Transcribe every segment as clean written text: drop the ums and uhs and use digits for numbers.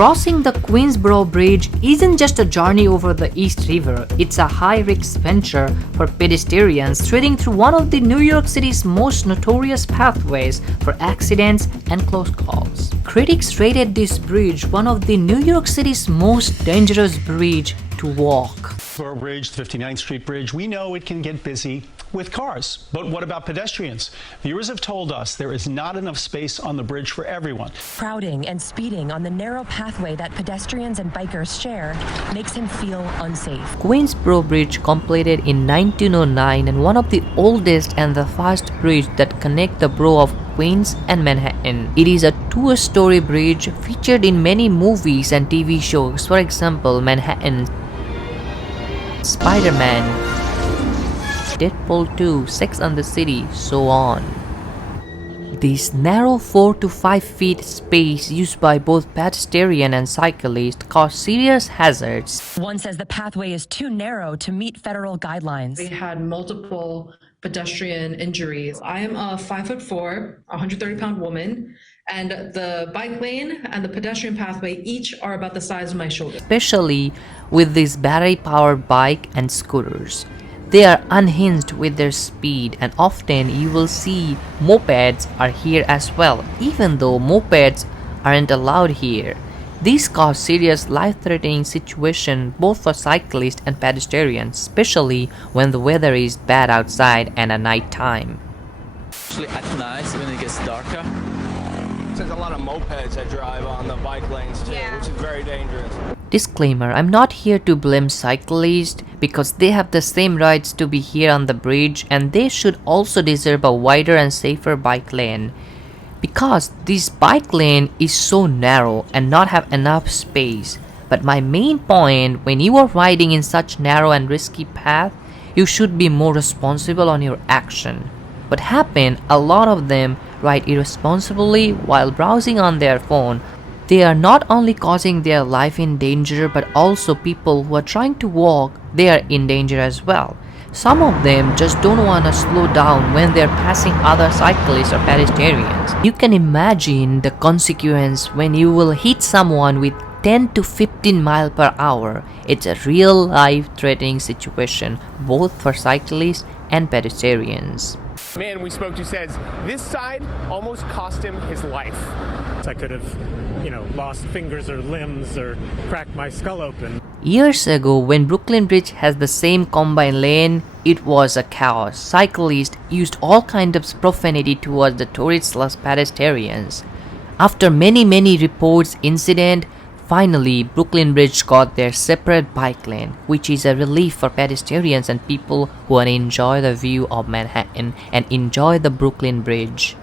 Crossing the Queensboro Bridge isn't just a journey over the East River, it's a high-risk venture for pedestrians threading through one of the New York City's most notorious pathways for accidents and close calls. Critics rated this bridge one of the New York City's most dangerous bridge to walk. Queensboro Bridge, the 59th Street Bridge, we know it can get busy with cars. But what about pedestrians? Viewers have told us there is not enough space on the bridge for everyone. Crowding and speeding on the narrow pathway that pedestrians and bikers share makes him feel unsafe. Queensboro Bridge, completed in 1909 and one of the oldest and the fastest bridge that connect the borough of Queens and Manhattan. It is a two-story bridge featured in many movies and TV shows, for example, Manhattan, Spider-Man, Deadpool 2, Sex and the City, so on. This narrow 4 to 5 feet space used by both pedestrian and cyclist cause serious hazards. One says the pathway is too narrow to meet federal guidelines. We had multiple pedestrian injuries. I am a 5'4", 130-pound woman, and the bike lane and the pedestrian pathway each are about the size of my shoulder. Especially with these battery-powered bike and scooters. They are unhinged with their speed, and often you will see mopeds are here as well, even though mopeds aren't allowed here. These cause serious life-threatening situations both for cyclists and pedestrians, especially when the weather is bad outside and at night time. Especially at night when it gets darker. There's a lot of mopeds that drive on the bike lanes too, which is very dangerous. Disclaimer, I'm not here to blame cyclists because they have the same rights to be here on the bridge, and they should also deserve a wider and safer bike lane. Because this bike lane is so narrow and not have enough space. But my main point, when you are riding in such narrow and risky path, you should be more responsible on your action. What happened, a lot of them ride irresponsibly while browsing on their phone. They are not only causing their life in danger, but also people who are trying to walk, they are in danger as well. Some of them just don't want to slow down when they're passing other cyclists or pedestrians. You can imagine the consequence when you will hit someone with 10 to 15 miles per hour. It's a real life-threatening situation, both for cyclists and pedestrians. Man we spoke to says this side almost cost him his life. I could have, lost fingers or limbs or cracked my skull open. Years ago, when Brooklyn Bridge has the same combined lane, it was a chaos. Cyclists used all kinds of profanity towards the tourists/pedestrians. After many reports incident, finally Brooklyn Bridge got their separate bike lane, which is a relief for pedestrians and people who want to enjoy the view of Manhattan and enjoy the Brooklyn Bridge.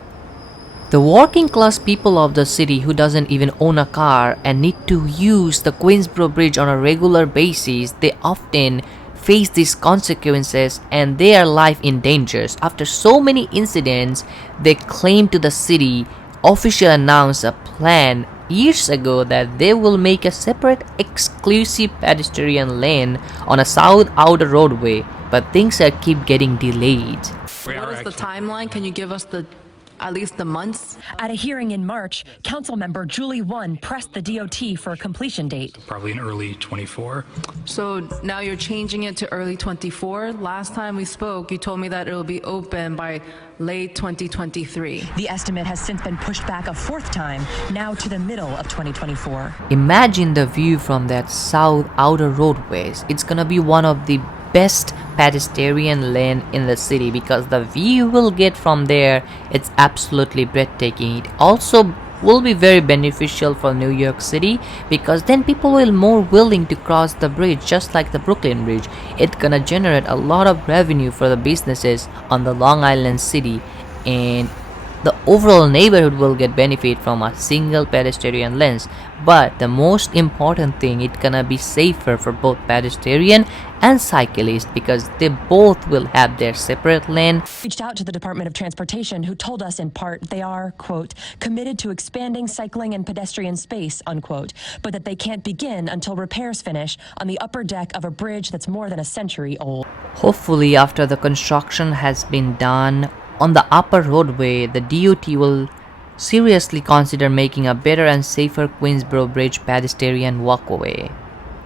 The working class people of the city who doesn't even own a car and need to use the Queensboro Bridge on a regular basis, they often face these consequences and their life in danger. After so many incidents, they claim to the city officially announced a plan years ago that they will make a separate exclusive pedestrian lane on a south outer roadway, but things are keep getting delayed. What is the timeline? Can you give us at least the months? At a hearing in March, council member Julie Won pressed the DOT for a completion date. Probably in early 24. So now you're changing it to early 24. Last time we spoke, you told me that it will be open by late 2023. The estimate has since been pushed back a fourth time, now to the middle of 2024. Imagine the view from that south outer roadways. It's gonna be one of the best pedestrian lane in the city because the view you will get from there, it's absolutely breathtaking. It also will be very beneficial for New York City because then people will more willing to cross the bridge, just like the Brooklyn Bridge. It's gonna generate a lot of revenue for the businesses on the Long Island City, and the overall neighborhood will get benefit from a single pedestrian lane. But the most important thing, it's gonna be safer for both pedestrian and cyclists because they both will have their separate lane. Reached out to the Department of Transportation, who told us in part they are, quote, committed to expanding cycling and pedestrian space, unquote, but that they can't begin until repairs finish on the upper deck of a bridge that's more than a century old. Hopefully after the construction has been done on the upper roadway, the DOT will seriously consider making a better and safer Queensboro Bridge pedestrian walkway.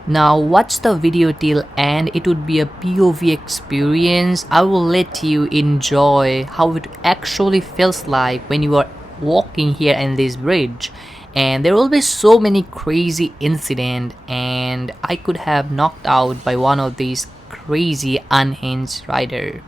Now watch the video till end, it would be a POV experience. I will let you enjoy how it actually feels like when you are walking here in this bridge. And there will be so many crazy incidents, and I could have knocked out by one of these crazy unhinged rider.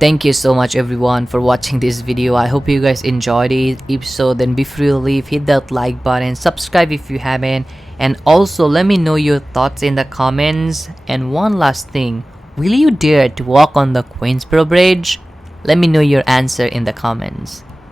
Thank you so much everyone for watching this video. I hope you guys enjoyed it. If so, then before you leave, hit that like button, subscribe if you haven't, and also let me know your thoughts in the comments. And one last thing, will you dare to walk on the Queensboro Bridge? Let me know your answer in the comments.